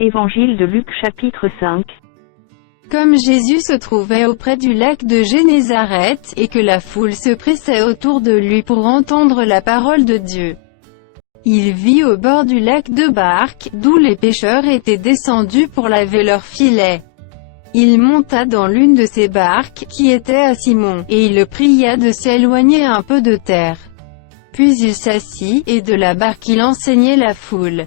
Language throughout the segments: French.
Évangile de Luc chapitre 5. Comme Jésus se trouvait auprès du lac de Génézareth, et que la foule se pressait autour de lui pour entendre la parole de Dieu, il vit au bord du lac deux barques, d'où les pêcheurs étaient descendus pour laver leurs filets. Il monta dans l'une de ces barques, qui était à Simon, et il le pria de s'éloigner un peu de terre. Puis il s'assit, et de la barque il enseignait la foule.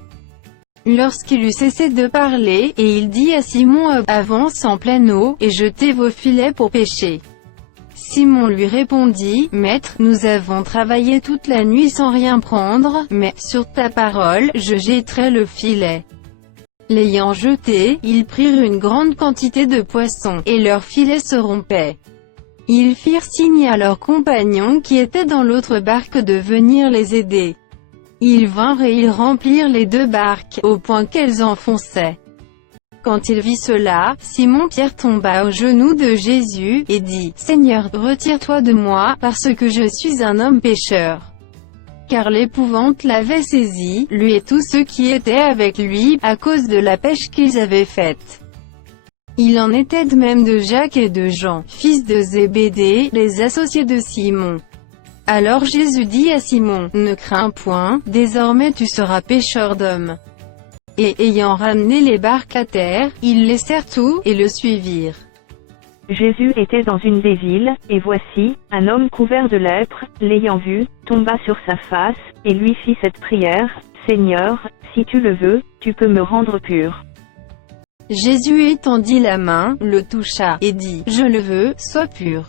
Lorsqu'il eut cessé de parler, et il dit à Simon, avance en pleine eau, et jetez vos filets pour pêcher. Simon lui répondit, Maître, nous avons travaillé toute la nuit sans rien prendre, mais, sur ta parole, je jetterai le filet. L'ayant jeté, ils prirent une grande quantité de poissons, et leurs filets se rompaient. Ils firent signe à leurs compagnons qui étaient dans l'autre barque de venir les aider. Ils vinrent et ils remplirent les deux barques, au point qu'elles enfonçaient. Quand il vit cela, Simon-Pierre tomba aux genoux de Jésus, et dit, Seigneur, retire-toi de moi, parce que je suis un homme pécheur. Car l'épouvante l'avait saisi, lui et tous ceux qui étaient avec lui, à cause de la pêche qu'ils avaient faite. Il en était de même de Jacques et de Jean, fils de Zébédée, les associés de Simon. Alors Jésus dit à Simon, ne crains point, désormais tu seras pêcheur d'hommes. Et ayant ramené les barques à terre, ils laissèrent tout, et le suivirent. Jésus était dans une des villes, et voici, un homme couvert de lèpre, l'ayant vu, tomba sur sa face, et lui fit cette prière, Seigneur, si tu le veux, tu peux me rendre pur. Jésus étendit la main, le toucha, et dit, je le veux, sois pur.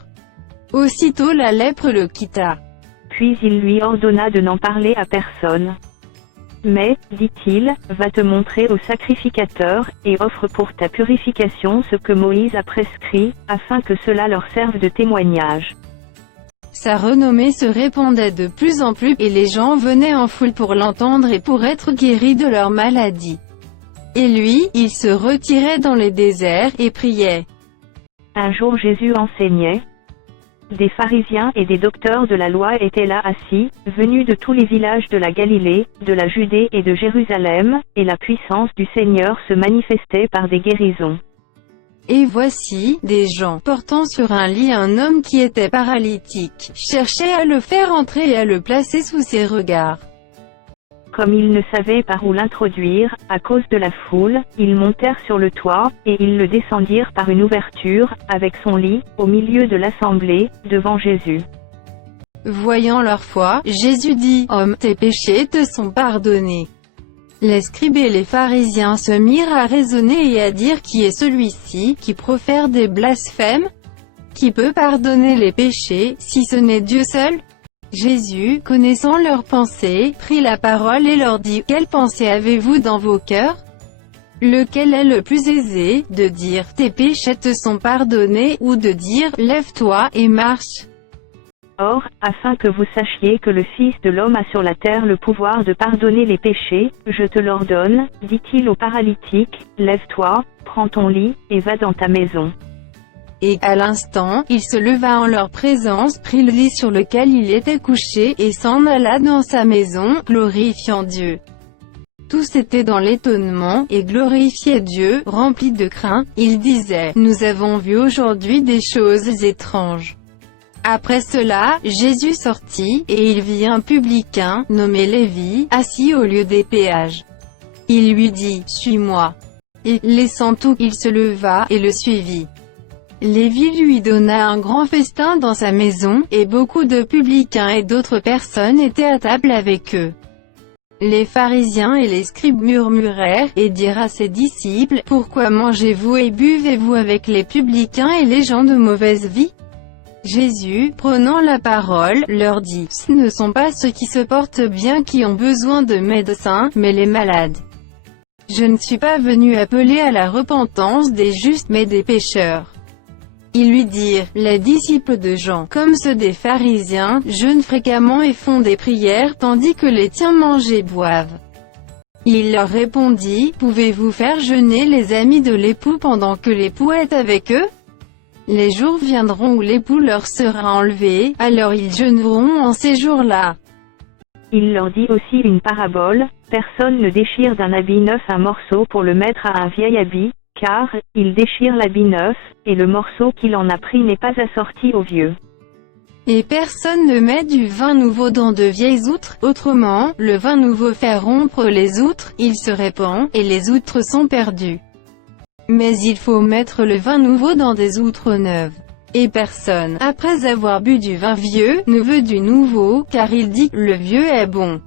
Aussitôt la lèpre le quitta. Puis il lui ordonna de n'en parler à personne. Mais, dit-il, va te montrer au sacrificateur, et offre pour ta purification ce que Moïse a prescrit, afin que cela leur serve de témoignage. Sa renommée se répandait de plus en plus, et les gens venaient en foule pour l'entendre et pour être guéris de leur maladie. Et lui, il se retirait dans les déserts, et priait. Un jour Jésus enseignait. Des pharisiens et des docteurs de la loi étaient là assis, venus de tous les villages de la Galilée, de la Judée et de Jérusalem, et la puissance du Seigneur se manifestait par des guérisons. Et voici, des gens, portant sur un lit un homme qui était paralytique, cherchaient à le faire entrer et à le placer sous ses regards. Comme ils ne savaient par où l'introduire, à cause de la foule, ils montèrent sur le toit, et ils le descendirent par une ouverture, avec son lit, au milieu de l'assemblée, devant Jésus. Voyant leur foi, Jésus dit, Homme, tes péchés te sont pardonnés. Les scribes et les pharisiens se mirent à raisonner et à dire qui est celui-ci, qui profère des blasphèmes? Qui peut pardonner les péchés, si ce n'est Dieu seul? Jésus, connaissant leurs pensées, prit la parole et leur dit, quelle pensée avez-vous dans vos cœurs? Lequel est le plus aisé, de dire, tes péchés te sont pardonnés, ou de dire, lève-toi et marche? Or, afin que vous sachiez que le Fils de l'homme a sur la terre le pouvoir de pardonner les péchés, je te l'ordonne, dit-il au paralytique, lève-toi, prends ton lit, et va dans ta maison. Et, à l'instant, il se leva en leur présence, prit le lit sur lequel il était couché, et s'en alla dans sa maison, glorifiant Dieu. Tous étaient dans l'étonnement, et glorifiaient Dieu, remplis de crainte. Ils disaient, nous avons vu aujourd'hui des choses étranges. Après cela, Jésus sortit, et il vit un publicain, nommé Lévi, assis au lieu des péages. Il lui dit, suis-moi. Et, laissant tout, il se leva, et le suivit. Lévi lui donna un grand festin dans sa maison, et beaucoup de publicains et d'autres personnes étaient à table avec eux. Les pharisiens et les scribes murmurèrent, et dirent à ses disciples, pourquoi mangez-vous et buvez-vous avec les publicains et les gens de mauvaise vie? Jésus, prenant la parole, leur dit, ce ne sont pas ceux qui se portent bien qui ont besoin de médecins, mais les malades. Je ne suis pas venu appeler à la repentance des justes mais des pécheurs. Ils lui dirent, les disciples de Jean, comme ceux des pharisiens, jeûnent fréquemment et font des prières, tandis que les tiens mangent et boivent. Il leur répondit, pouvez-vous faire jeûner les amis de l'époux pendant que l'époux est avec eux? Les jours viendront où l'époux leur sera enlevé, alors ils jeûneront en ces jours-là. Il leur dit aussi une parabole, personne ne déchire d'un habit neuf un morceau pour le mettre à un vieil habit, car, il déchire l'habit neuf, et le morceau qu'il en a pris n'est pas assorti au vieux. Et personne ne met du vin nouveau dans de vieilles outres, autrement, le vin nouveau fait rompre les outres, il se répand, et les outres sont perdues. Mais il faut mettre le vin nouveau dans des outres neuves. Et personne, après avoir bu du vin vieux, ne veut du nouveau, car il dit, le vieux est bon.